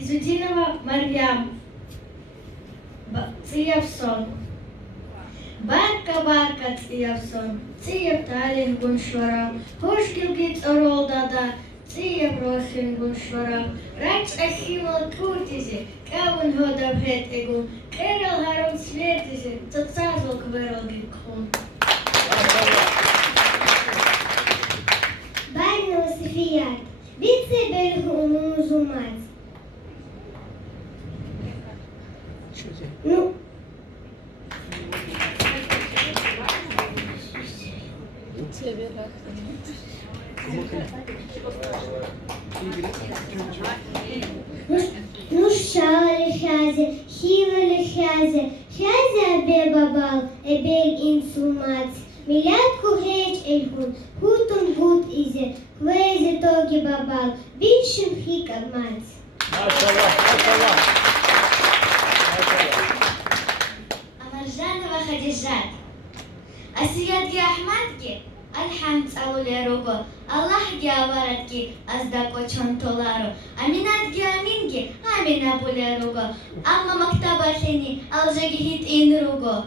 Изудинова Марьям, Циевсон. Барка Циевсон, Циев Талин Гуншвара, Хош Гилгит Оролдада, Циев Росин Гуншвара, Рач Ахила Куртизи, Кавун Хода Бхетегу, Керал Харам Светизи, Цацазл Квералги Кхун. Barno Sifiyat, Bitse Belhumu Zumat. Ну, Nuşşalı şaze, şivalı şaze, şaze abe babal, ebel insumat. Milat kuheç elhun, hutun gut ize, kveze togi babal, bilşim hikamat. Maşallah, maşallah. Амаржанова Хадижат. Асиятги Ахмадги, Альхамд Ауле Рого, Аллахги Аваратги, Аздако Чонтоларо, Аминатги Аминги, Амина Буле Рого, Амма Мактаба Сени, Алжаги Хит Ин Рого.